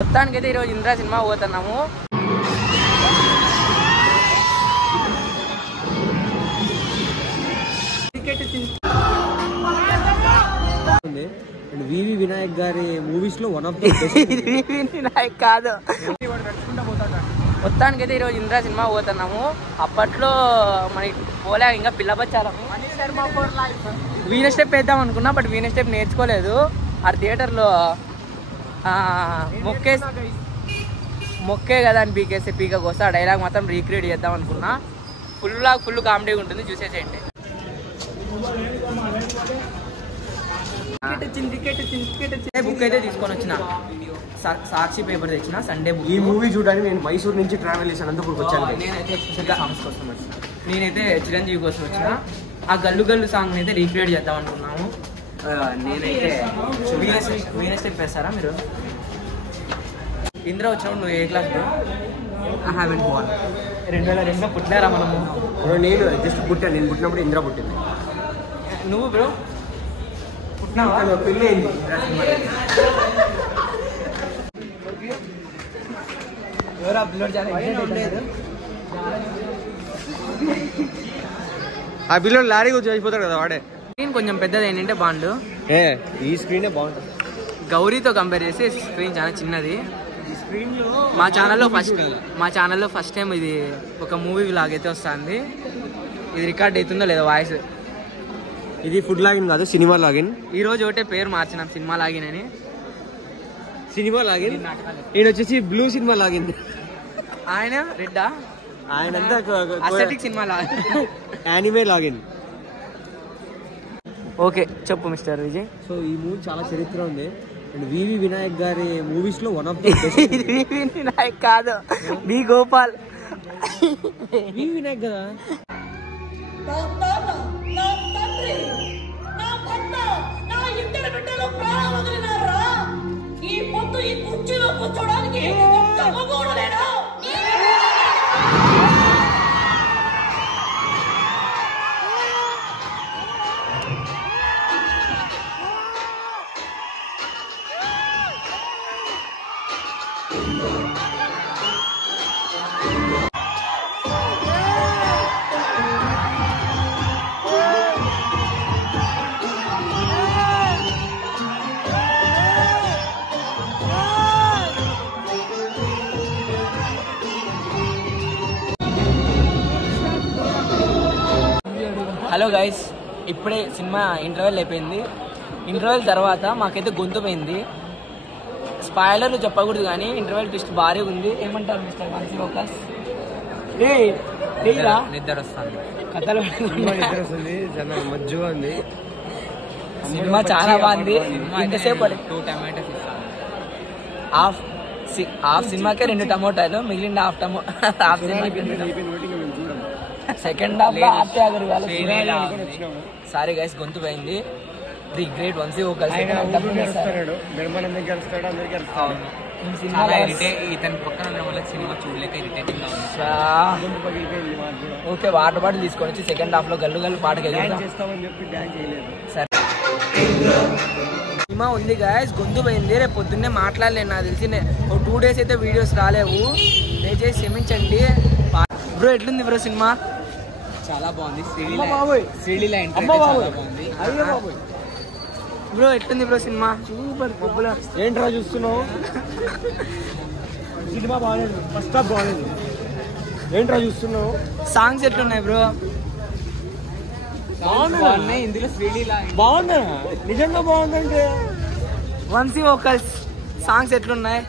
మొత్తానికైతే ఈరోజు ఇంద్ర సినిమా పోతున్నాము. వివి వినాయక్ గారి మూవీస్ లో వన్ ఆఫ్ ది వినాయక్ కాదు. మొత్తానికైతే ఈరోజు ఇంద్ర సినిమా పోతున్నాము. అప్పట్లో మనకి పోలే ఇంకా పిల్ల బచ్చారము. వీణ స్టెప్ వేద్దాం అనుకున్నా, బట్ వీణ స్టెప్ నేర్చుకోలేదు. ఆ థియేటర్లో మొక్కే కదా అని పీకేస్తే పీకకు వస్తే ఆ డైలాగ్ మాత్రం రీక్రియేట్ చేద్దాం అనుకున్నా. ఫుల్ కామెడీగా ఉంటుంది, చూసేసేయండి. బుక్ అయితే తీసుకొని వచ్చిన, సాక్షి పేపర్ తెచ్చిన, సండే బుక్. ఈ మూవీ చూడడానికి నేను మైసూర్ నుంచి ట్రావెల్ చేసినందుకు వచ్చాను. నేనైతే ఎస్పెషల్గా సాంగ్స్ కోసం వచ్చిన, నేనైతే చిరంజీవి కోసం వచ్చిన. ఆ గల్లు గల్లు సాంగ్ అయితే రీక్రియేట్ చేద్దాం అనుకున్నాము. నేనైతే వీణ స్టెప్ వేస్తారా మీరు? ఇంద్ర వచ్చినప్పుడు నువ్వు ఏ class bro? I haven't born. 2002లో పుట్టినారా మనము? నేను జస్ట్ పుట్టాను. నేను పుట్టినప్పుడు ఇంద్ర పుట్టింది. నువ్వు బ్రో పుట్టినావా? పెళ్ళి అయింది. ఎవరు అప్లోడ్ చేయాలి? ఆ పిల్లలు లారీ కూర్చొని అయిపోతాడు కదా వాడే. స్క్రీన్ కొంచెం పెద్దది ఏంటంటే బాండు. ఈ స్క్రీనే బాగుంటుంది. గౌరీతో కంపేర్ చేస్తే స్క్రీన్ చాలా చిన్నది. ఈ స్క్రీన్ లో మా ఛానల్లో ఫస్ట్ టైం ఇది ఒక మూవీ లాగ్ అయితే వస్తుంది. ఇది రికార్డ్ అవుతుందో లేదో వాయిస్. ఇది ఫుడ్ లాగిన్ కాదు, సినిమా లాగిన్. ఈ రోజు ఒకటే పేరు మార్చినాం, సినిమా లాగిన్ అని. Cinema login. ఈయన వచ్చేసి బ్లూ సినిమా లాగిన్. ఆయన రెడ్డా? ఆయనంతా aesthetic cinema login. Anime login. Okay చెప్పు మిస్టర్ విజయ్. సో ఈ మూవీ చాలా చరిత్ర ఉంది. అండ్ వివి వినాయక్ గారి మూవీస్ లో వన్ ఆఫ్ ది వినాయక్ కాదు, బి గోపాల్. వివి వినాయక్ కదా. హలో గైస్, ఇప్పుడే సినిమా ఇంటర్వెల్ అయిపోయింది. ఇంటర్వెల్ తర్వాత మాకైతే గొంతు పోయింది. స్పాయిలర్లు చెప్పకూడదు కానీ ఇంటర్వెల్ ట్విస్ట్ భారీ ఉంది. ఏమంటారు మిస్టర్ వన్సీ ఫోకస్? నిద్ర వస్తుంది, కథలు మజ్జుగా ఉంది. సినిమా చాలా బాగుంది. ఇంతసేపు హాఫ్ సినిమాకే 2 టమోటాలు, మిగిలిన హాఫ్ సినిమాకి సెకండ్ హాఫ్ సారీ గైస్, గొంతు పోయింది. The great one C focus. Okay, water bottle తీసుకొని వచ్చి సెకండ్ హాఫ్ లో గల్లు గల్లు పాటకి సరే. సినిమా ఉంది గైస్, గొంతు పోయింది. రేపు పొద్దున్నే మాట్లాడలేను, నాకు తెలిసి 2 days అయితే వీడియోస్ రాలేవు. దయచేసి క్షమించండి బ్రో. ఎట్లుంది బ్రో సినిమా? చాలా బాగుంది. బ్రో ఎట్లుంది బ్రో సినిమా? సూపర్. ఏంట్రా చూస్తున్నావు? సినిమా బాగాలేదు, ఫస్ట్ హాఫ్ బాగాలేదు. ఏంట్రా చూస్తున్నావు? సాంగ్స్ ఎట్లున్నాయి బ్రో? బాగున్నాయి. ఇందులో శ్రీలీల బాగుందా? నిజంగా బాగుందంటే వన్సీ వోకల్స్ సాంగ్స్ ఎట్లున్నాయి?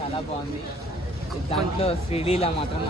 చాలా బాగుంది. దాంట్లో శ్రీలీల మాత్రం